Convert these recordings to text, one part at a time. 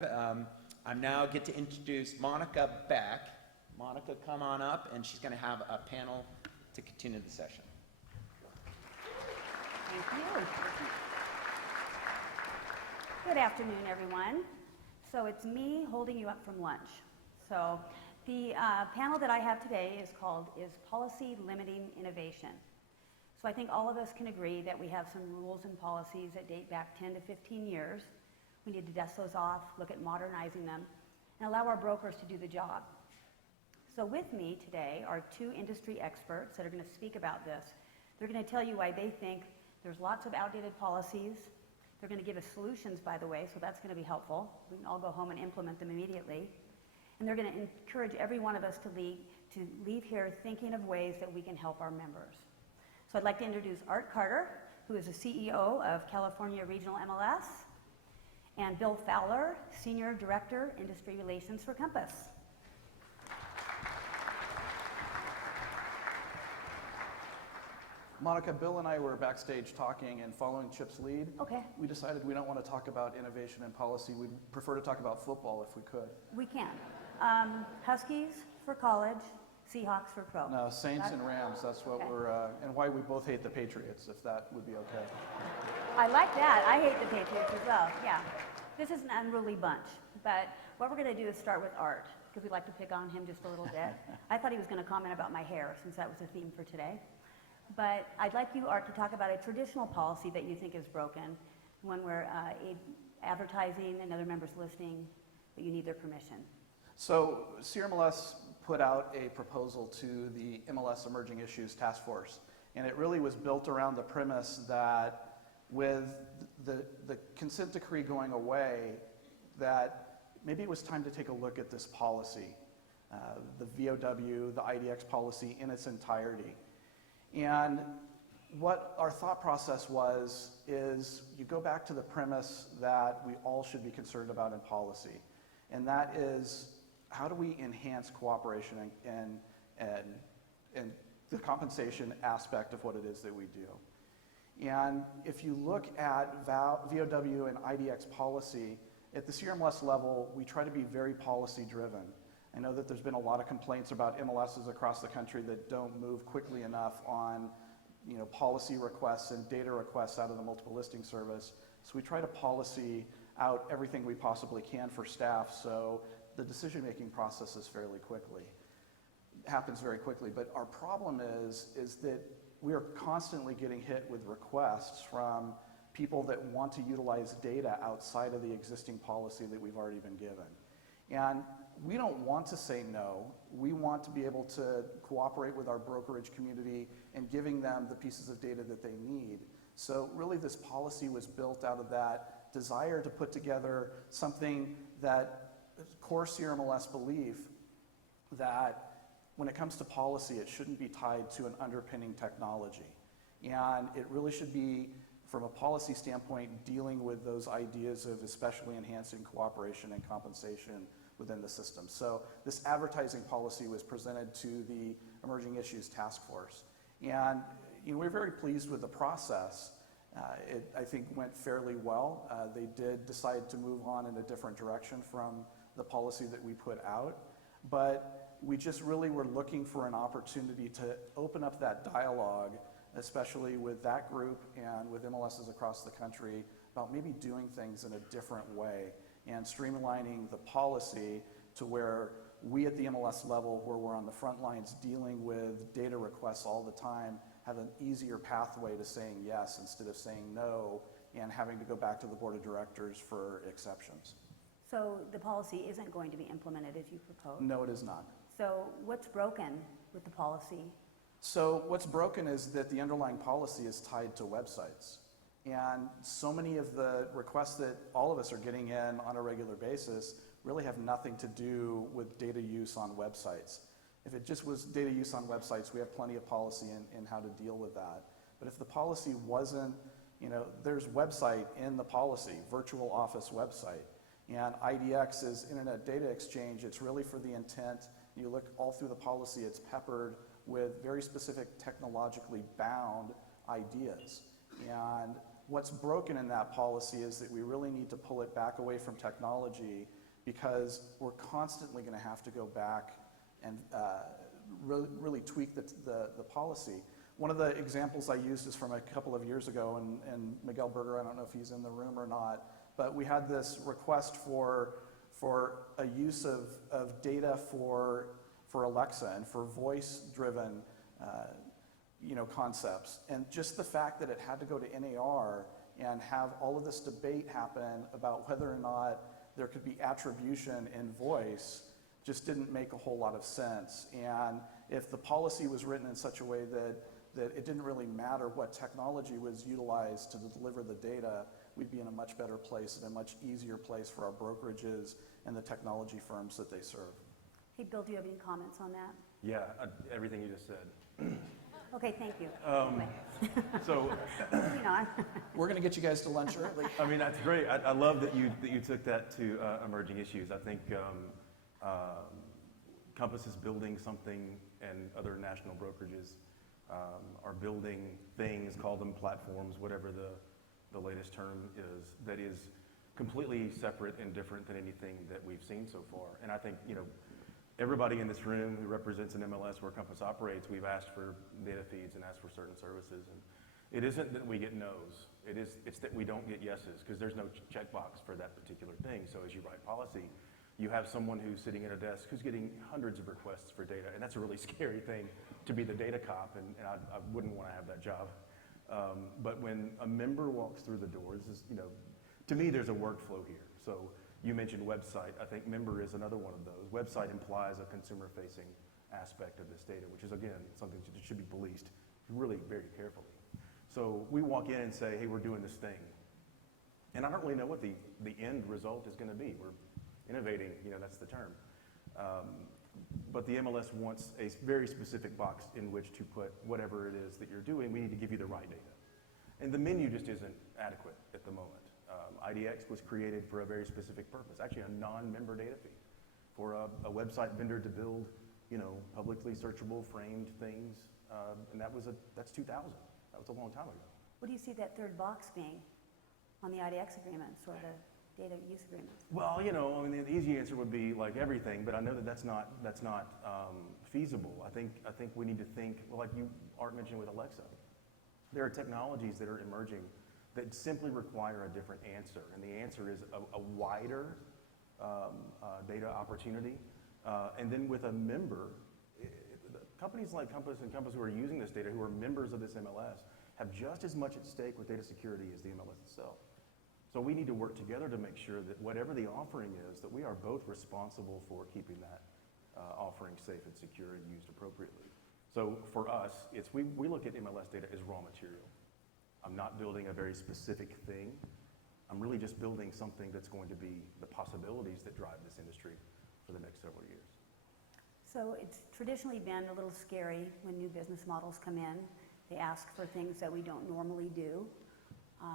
I'm now get to introduce Monica Beck. Monica, come on up, and she's going to have a panel to continue the session. Thank you. Good afternoon, everyone. So it's me holding you up from lunch. So the panel that I have today is called Is Policy Limiting Innovation? So I think all of us can agree that we have some rules and policies that date back 10 to 15 years. We need to dust those off, look at modernizing them, and allow our brokers to do the job. So with me today are two industry experts that are going to speak about this. They're going to tell you why they think there's lots of outdated policies. They're going to give us solutions, by the way, so that's going to be helpful. We can all go home and implement them immediately. And they're going to encourage every one of us to leave here thinking of ways that we can help our members. So I'd like to introduce Art Carter, who is the CEO of California Regional MLS, and Bill Fowler, Senior Director, Industry Relations for Compass. Monica, Bill and I were backstage talking and following Chip's lead. Okay. We decided we don't want to talk about innovation and policy. We'd prefer to talk about football if we could. We can. Huskies for college, Seahawks for pro. No, Saints and Rams, that's what Okay. we're, and why we both hate the Patriots, if that would be okay. I like that. I hate the Patriots as well, yeah. This is an unruly bunch, but what we're going to do is start with Art, because we like to pick on him just a little bit. I thought he was going to comment about my hair, since that was the theme for today. But I'd like you, Art, to talk about a traditional policy that you think is broken, when we're advertising and other members listening, but you need their permission. So CMLS put out a proposal to the MLS Emerging Issues Task Force, and it really was built around the premise that with the consent decree going away, that maybe it was time to take a look at this policy, the VOW, the IDX policy in its entirety. And what our thought process was is you go back to the premise that we all should be concerned about in policy, and that is how do we enhance cooperation and the compensation aspect of what it is that we do. And if you look at VOW and IDX policy, at the CMLS level, we try to be very policy driven. I know that there's been a lot of complaints about MLSs across the country that don't move quickly enough on policy requests and data requests out of the multiple listing service. So we try to policy out everything we possibly can for staff so the decision-making process is happens very quickly. But our problem is that we are constantly getting hit with requests from people that want to utilize data outside of the existing policy that we've already been given. And we don't want to say no. We want to be able to cooperate with our brokerage community and giving them the pieces of data that they need. So really this policy was built out of that desire to put together something that core CMLS belief that when it comes to policy, it shouldn't be tied to an underpinning technology. And it really should be, from a policy standpoint, dealing with those ideas of especially enhancing cooperation and compensation within the system. So this advertising policy was presented to the Emerging Issues Task Force. And we're very pleased with the process. It, I think, went fairly well. They did decide to move on in a different direction from the policy that we put out. But we just really were looking for an opportunity to open up that dialogue, especially with that group and with MLSs across the country, about maybe doing things in a different way and streamlining the policy to where we at the MLS level, where we're on the front lines dealing with data requests all the time, have an easier pathway to saying yes instead of saying no and having to go back to the board of directors for exceptions. So the policy isn't going to be implemented as you propose? No, it is not. So what's broken with the policy? So what's broken is that the underlying policy is tied to websites. And so many of the requests that all of us are getting in on a regular basis really have nothing to do with data use on websites. If it just was data use on websites, we have plenty of policy in how to deal with that. But if the policy wasn't, there's website in the policy, virtual office website. And IDX is Internet Data Exchange. It's really for the intent. You look all through the policy, it's peppered with very specific technologically bound ideas. And What's broken in that policy is that we really need to pull it back away from technology, because we're constantly going to have to go back and really tweak the policy. One of the examples I used is from a couple of years ago, and Miguel Berger, I don't know if he's in the room or not, but we had this request for a use of data for Alexa and for voice-driven concepts. And just the fact that it had to go to NAR and have all of this debate happen about whether or not there could be attribution in voice just didn't make a whole lot of sense. And if the policy was written in such a way that it didn't really matter what technology was utilized to deliver the data, we'd be in a much better place and a much easier place for our brokerages and the technology firms that they serve. Hey, Bill, do you have any comments on that? Yeah, everything you just said. Okay, thank you. Anyway, So, moving on. We're going to get you guys to lunch early. I mean, that's great. I love that you took that to emerging issues. I think Compass is building something, and other national brokerages are building things, call them platforms, whatever the latest term is, that is completely separate and different than anything that we've seen so far. And I think, everybody in this room who represents an MLS where Compass operates, we've asked for data feeds and asked for certain services. And it isn't that we get no's. It's that we don't get yeses, because there's no checkbox for that particular thing. So as you write policy, you have someone who's sitting at a desk who's getting hundreds of requests for data, and that's a really scary thing to be the data cop, and I wouldn't want to have that job. But when a member walks through the doors, to me, there's a workflow here. So you mentioned website. I think member is another one of those. Website implies a consumer-facing aspect of this data, which is, again, something that should be policed really very carefully. So we walk in and say, hey, we're doing this thing. And I don't really know what the end result is going to be. We're innovating, that's the term. But the MLS wants a very specific box in which to put whatever it is that you're doing. We need to give you the right data. And the menu just isn't adequate at the moment. IDX was created for a very specific purpose, actually a non-member data feed for a website vendor to build, publicly searchable framed things. And that's 2000. That was a long time ago. What do you see that third box being on the IDX agreements or the data use agreements? Well, the easy answer would be like everything, but I know that that's not feasible. I think we need to think, like you Art mentioned with Alexa. There are technologies that are emerging that simply require a different answer, and the answer is a wider data opportunity. And then with a member, companies like Compass and Compass who are using this data, who are members of this MLS, have just as much at stake with data security as the MLS itself. So we need to work together to make sure that whatever the offering is, that we are both responsible for keeping that offering safe and secure and used appropriately. So for us, we look at MLS data as raw material. I'm not building a very specific thing. I'm really just building something that's going to be the possibilities that drive this industry for the next several years. So it's traditionally been a little scary when new business models come in. They ask for things that we don't normally do.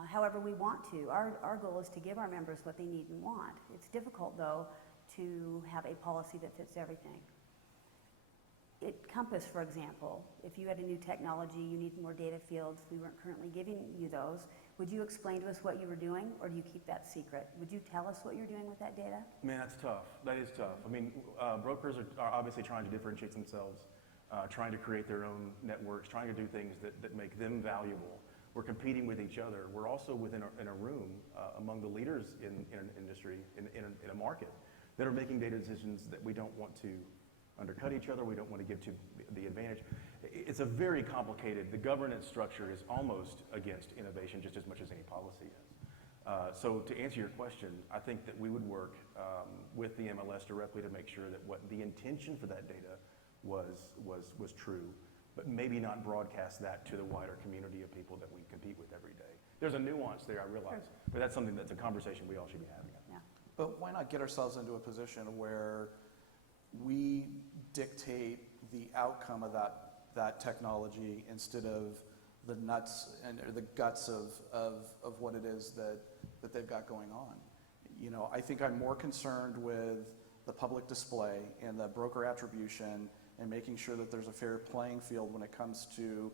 However, we want to. Our goal is to give our members what they need and want. It's difficult, though, to have a policy that fits everything. At Compass, for example, if you had a new technology, you need more data fields, we weren't currently giving you those, would you explain to us what you were doing, or do you keep that secret? Would you tell us what you're doing with that data? Man, that's tough. That is tough. I mean, brokers are obviously trying to differentiate themselves, trying to create their own networks, trying to do things that make them valuable. We're competing with each other. We're also in a room among the leaders in an industry, in a market, that are making data decisions that we don't want to undercut each other. We don't want to give to the advantage. It's a very complicated, the governance structure is almost against innovation just as much as any policy is. So to answer your question, I think that we would work with the MLS directly to make sure that what the intention for that data was true, but maybe not broadcast that to the wider community of people that we compete with every day. There's a nuance there, I realize, but that's something that's a conversation we all should be having. Yeah. But why not get ourselves into a position where we dictate the outcome of that technology instead of the nuts or the guts of what it is that they've got going on? I think I'm more concerned with the public display and the broker attribution and making sure that there's a fair playing field when it comes to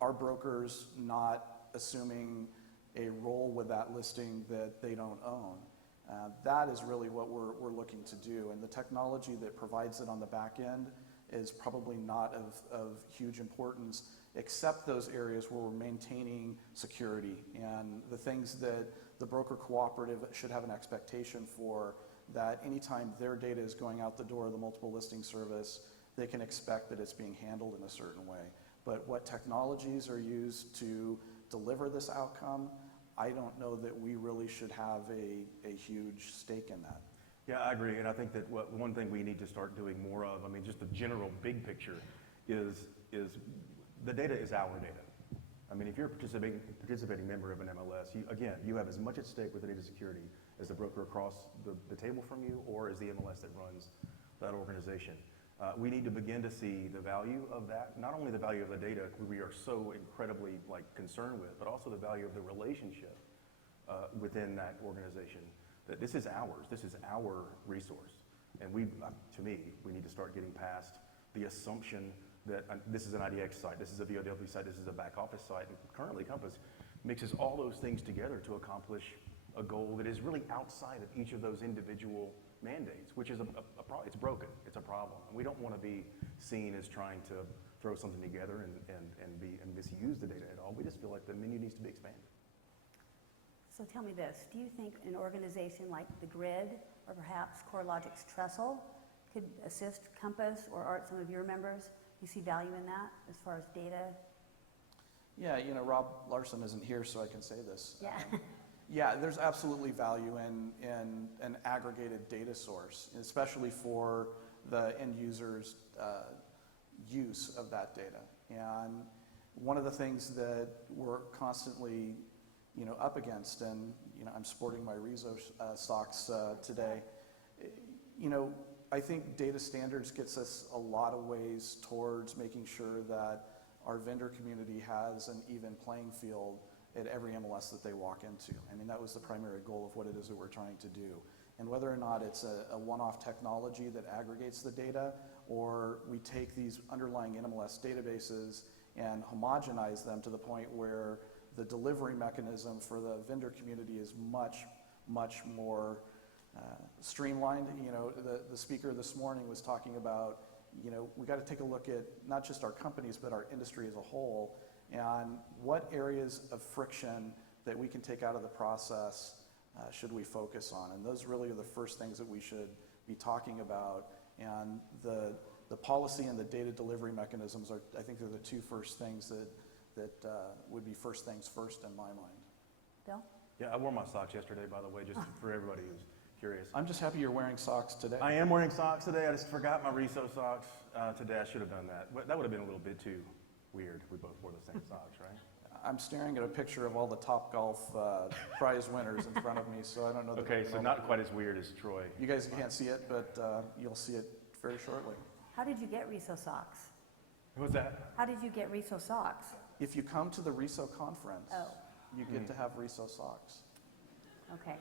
our brokers not assuming a role with that listing that they don't own. That is really what we're looking to do, and the technology that provides it on the back end is probably not of huge importance, except those areas where we're maintaining security and the things that the broker cooperative should have an expectation for, that anytime their data is going out the door of the multiple listing service, they can expect that it's being handled in a certain way. But what technologies are used to deliver this outcome, I don't know that we really should have a huge stake in that. Yeah, I agree, and I think that one thing we need to start doing more of, I mean, just the general big picture, is the data is our data. I mean, if you're a participating member of an MLS, you have as much at stake with the data security as the broker across the table from you, or as the MLS that runs that organization. We need to begin to see the value of that, not only the value of the data we are so incredibly concerned with, but also the value of the relationship within that organization. That this is ours, this is our resource. And to me, we need to start getting past the assumption that this is an IDX site, this is a VOW site, this is a back office site. And currently Compass mixes all those things together to accomplish a goal that is really outside of each of those individual mandates, which is it's broken, it's a problem. And we don't want to be seen as trying to throw something together and misuse the data at all. We just feel like the menu needs to be expanded. So tell me this, do you think an organization like the Grid or perhaps CoreLogic's Trestle could assist Compass or some of your members? You see value in that as far as data? Yeah, Rob Larson isn't here, so I can say this. Yeah. Yeah, there's absolutely value in an aggregated data source, especially for the end user's use of that data. And one of the things that we're constantly, up against, and I'm sporting my Rezo socks today. I think data standards gets us a lot of ways towards making sure that our vendor community has an even playing field at every MLS that they walk into. I mean, that was the primary goal of what it is that we're trying to do. And whether or not it's a one-off technology that aggregates the data, or we take these underlying MLS databases and homogenize them to the point where the delivery mechanism for the vendor community is much, much more streamlined. The speaker this morning was talking about, we got to take a look at not just our companies, but our industry as a whole, and what areas of friction that we can take out of the process should we focus on. And those really are the first things that we should be talking about. And the policy and the data delivery mechanisms are, I think they're the two first things that would be first things first in my mind. Bill? Yeah, I wore my socks yesterday, by the way, just for everybody who's curious. I'm just happy you're wearing socks today. I am wearing socks today. I just forgot my Reso socks today. I should have done that. But that would have been a little bit too weird. We both wore the same socks, right? I'm staring at a picture of all the Topgolf prize winners in front of me, so I don't know. Okay, so not quite as weird as Troy. You guys can't see it, but you'll see it very shortly. How did you get Reso socks? What's that? How did you get Reso socks? If you come to the Reso conference, Oh. you get to have Reso socks. Okay.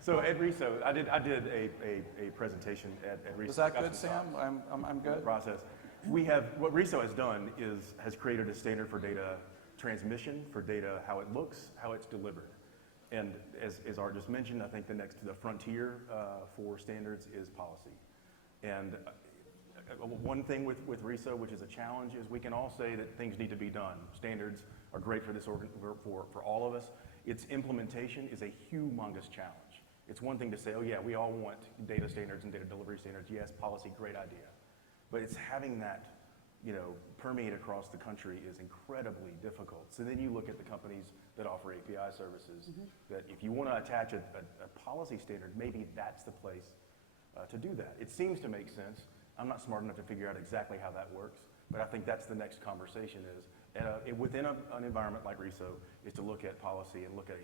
So at Reso, I did a presentation at Reso. Was that Got good, some Sam? socks. I'm good. Process. What Reso has done has created a standard for data transmission, for data, how it looks, how it's delivered. And as Art just mentioned, I think the frontier for standards is policy. And one thing with Reso, which is a challenge, is we can all say that things need to be done. Standards are great for for all of us. Its implementation is a humongous challenge. It's one thing to say, oh yeah, we all want data standards and data delivery standards. Yes, policy, great idea. But it's having that, permeate across the country is incredibly difficult. So then you look at the companies that offer API services, that if you want to attach a policy standard, maybe that's the place to do that. It seems to make sense. I'm not smart enough to figure out exactly how that works, but I think that's the next conversation is, within an environment like Reso, is to look at policy and look at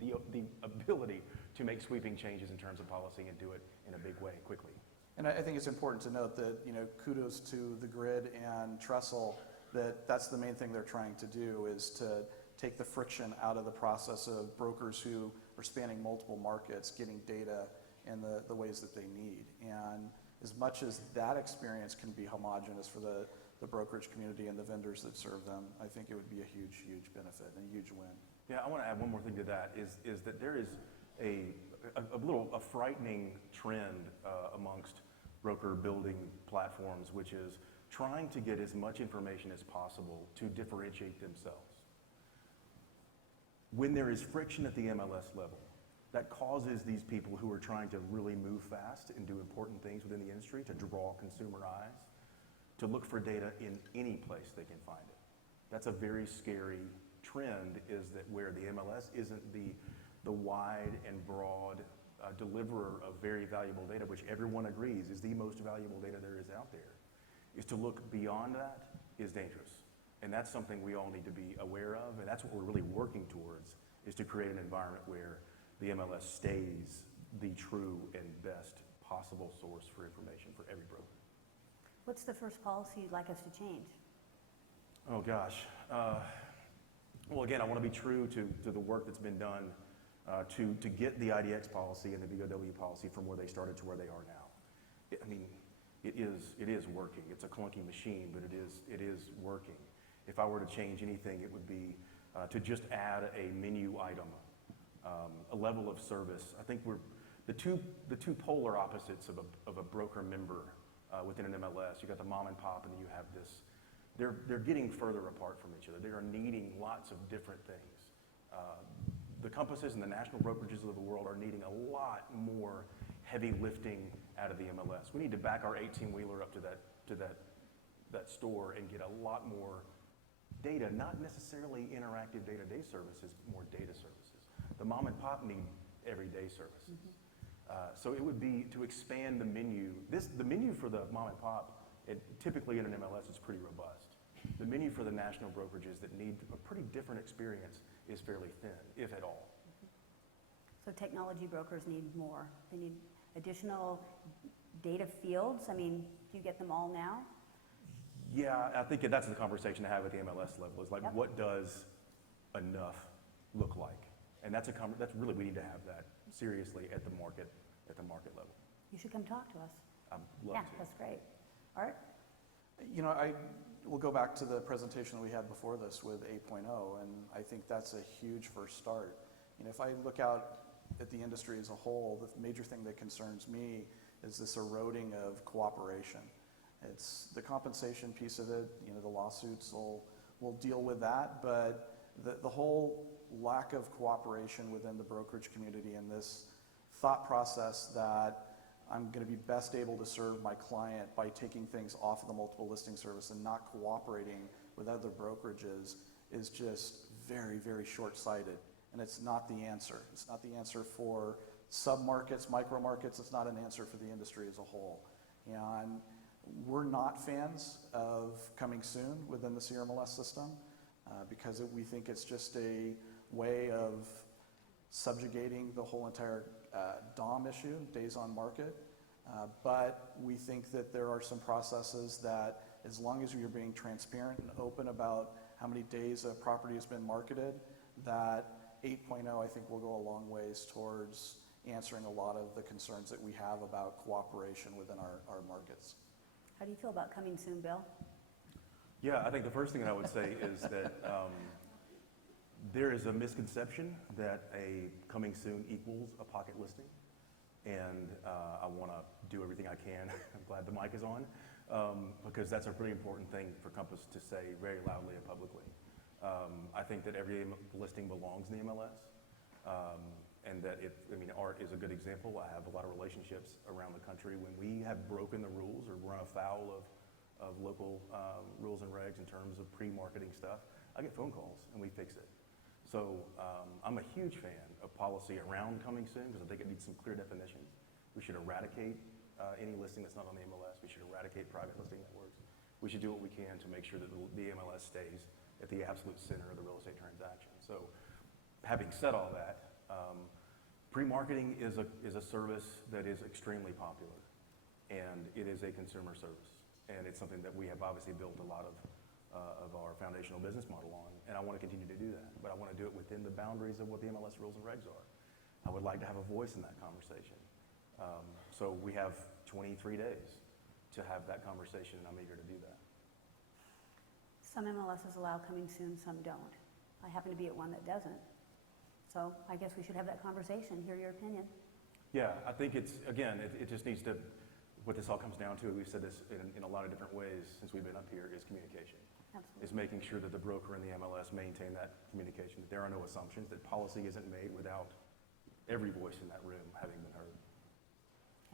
the ability to make sweeping changes in terms of policy and do it in a big way quickly. And I think it's important to note that, kudos to the Grid and Trestle, that's the main thing they're trying to do, is to take the friction out of the process of brokers who are spanning multiple markets, getting data in the ways that they need. And as much as that experience can be homogenous for the brokerage community and the vendors that serve them, I think it would be a huge, huge benefit and a huge win. Yeah, I want to add one more thing to that, is that there is a frightening trend amongst broker building platforms, which is trying to get as much information as possible to differentiate themselves. When there is friction at the MLS level, that causes these people who are trying to really move fast and do important things within the industry to draw consumer eyes, to look for data in any place they can find it. That's a very scary trend, is that where the MLS isn't the wide and broad deliverer of very valuable data, which everyone agrees is the most valuable data there is out there, is to look beyond that is dangerous. And that's something we all need to be aware of, and that's what we're really working towards, is to create an environment where the MLS stays the true and best possible source for information for every broker. What's the first policy you'd like us to change? Oh gosh. Well, again, I want to be true to the work that's been done to get the IDX policy and the BOW policy from where they started to where they are now. It is working. It's a clunky machine, but it is working. If I were to change anything, it would be to just add a menu item, a level of service. I think we're the two polar opposites of a broker member within an MLS. You got the mom and pop, and then you have this. They're getting further apart from each other. They are needing lots of different things. The Compasses and the national brokerages of the world are needing a lot more heavy lifting out of the MLS. We need to back our 18-wheeler up to that store and get a lot more data, not necessarily interactive day-to-day services, more data services. The mom and pop need everyday services. So it would be to expand the menu. The menu for the mom and pop, typically in an MLS, is pretty robust. The menu for the national brokerages that need a pretty different experience is fairly thin, if at all. So technology brokers need more. They need additional data fields. I mean, do you get them all now? Yeah, I think that's the conversation to have at the MLS level, is like, Yep. What does enough look like? And that's really, we need to have that seriously at the market level. You should come talk to us. I'd love Yeah, to. that's great. Art? You know, we'll go back to the presentation that we had before this with 8.0, and I think that's a huge first start. You know, if I look out at the industry as a whole, the major thing that concerns me is this eroding of cooperation. It's the compensation piece of it. You know, the lawsuits will deal with that, but the whole lack of cooperation within the brokerage community and this thought process that I'm going to be best able to serve my client by taking things off of the multiple listing service and not cooperating with other brokerages is just very, very short-sighted. And it's not the answer. It's not the answer for sub-markets, micro-markets. It's not an answer for the industry as a whole. And we're not fans of coming soon within the CMLS system because we think it's just a way of subjugating the whole entire DOM issue, days on market. But we think that there are some processes that, as long as you're being transparent and open about how many days a property has been marketed, that 8.0 I think will go a long ways towards answering a lot of the concerns that we have about cooperation within our markets. How do you feel about coming soon, Bill? Yeah, I think the first thing that I would say is that there is a misconception that a coming soon equals a pocket listing. And I want to do everything I can. I'm glad the mic is on, because that's a pretty important thing for Compass to say very loudly and publicly. I think that every listing belongs in the MLS, and that Art is a good example. I have a lot of relationships around the country. When we have broken the rules or run afoul of local rules and regs in terms of pre-marketing stuff, I get phone calls and we fix it. So I'm a huge fan of policy around coming soon because I think it needs some clear definitions. We should eradicate any listing that's not on the MLS. We should eradicate private listing networks. We should do what we can to make sure that the MLS stays at the absolute center of the real estate transaction. So having said all that, pre-marketing is a service that is extremely popular, and it is a consumer service. And it's something that we have obviously built a lot of our foundational business model on, and I want to continue to do that, but I want to do it within the boundaries of what the MLS rules and regs are. I would like to have a voice in that conversation. So we have 23 days to have that conversation, and I'm eager to do that. Some MLSs allow coming soon, some don't. I happen to be at one that doesn't. So I guess we should have that conversation, hear your opinion. Yeah, I think it's, again, it just needs to, what this all comes down to, we've said this in a lot of different ways since we've been up here, is communication. Absolutely. Is making sure that the broker and the MLS maintain that communication, that there are no assumptions, that policy isn't made without every voice in that room having been heard.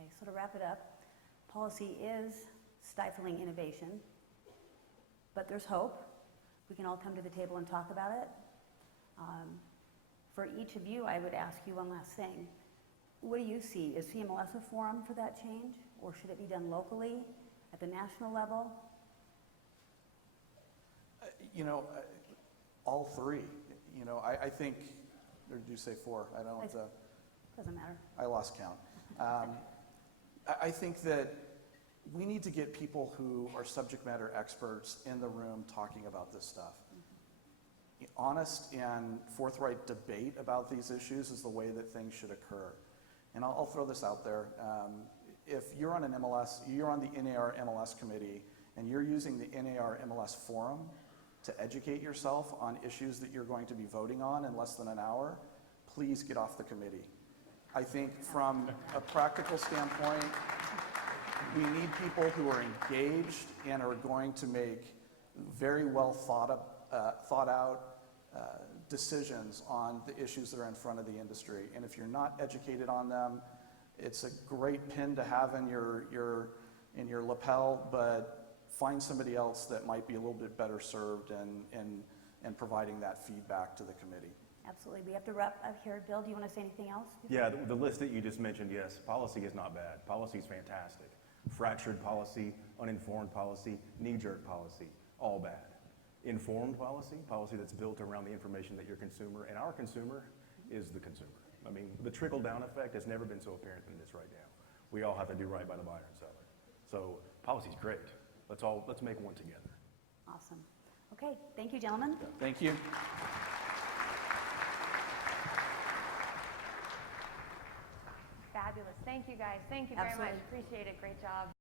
Okay, so to wrap it up, policy is stifling innovation, but there's hope. We can all come to the table and talk about it. For each of you, I would ask you one last thing. What do you see? Is CMLS a forum for that change, or should it be done locally, at the national level? All three. I think, or did you say four? I don't. Doesn't matter. I lost count. I think that we need to get people who are subject matter experts in the room talking about this stuff. Honest and forthright debate about these issues is the way that things should occur. And I'll throw this out there. If you're on an MLS, you're on the NAR MLS committee, and you're using the NAR MLS forum to educate yourself on issues that you're going to be voting on in less than an hour, please get off the committee. I think from a practical standpoint, we need people who are engaged and are going to make very well thought out decisions on the issues that are in front of the industry. And if you're not educated on them, it's a great pin to have in your lapel, but find somebody else that might be a little bit better served in providing that feedback to the committee. Absolutely. We have to wrap up here. Bill, do you want to say anything else? Yeah, the list that you just mentioned, yes, policy is not bad. Policy is fantastic. Fractured policy, uninformed policy, knee-jerk policy, all bad. Informed policy, policy that's built around the information that your consumer, and our consumer is the consumer. I mean, the trickle-down effect has never been so apparent than it is right now. We all have to do right by the buyer and seller. So policy's great. Let's make one together. Awesome. Okay, thank you, gentlemen. Thank you. Fabulous. Thank you, guys. Thank you very much. Absolutely. Appreciate it. Great job.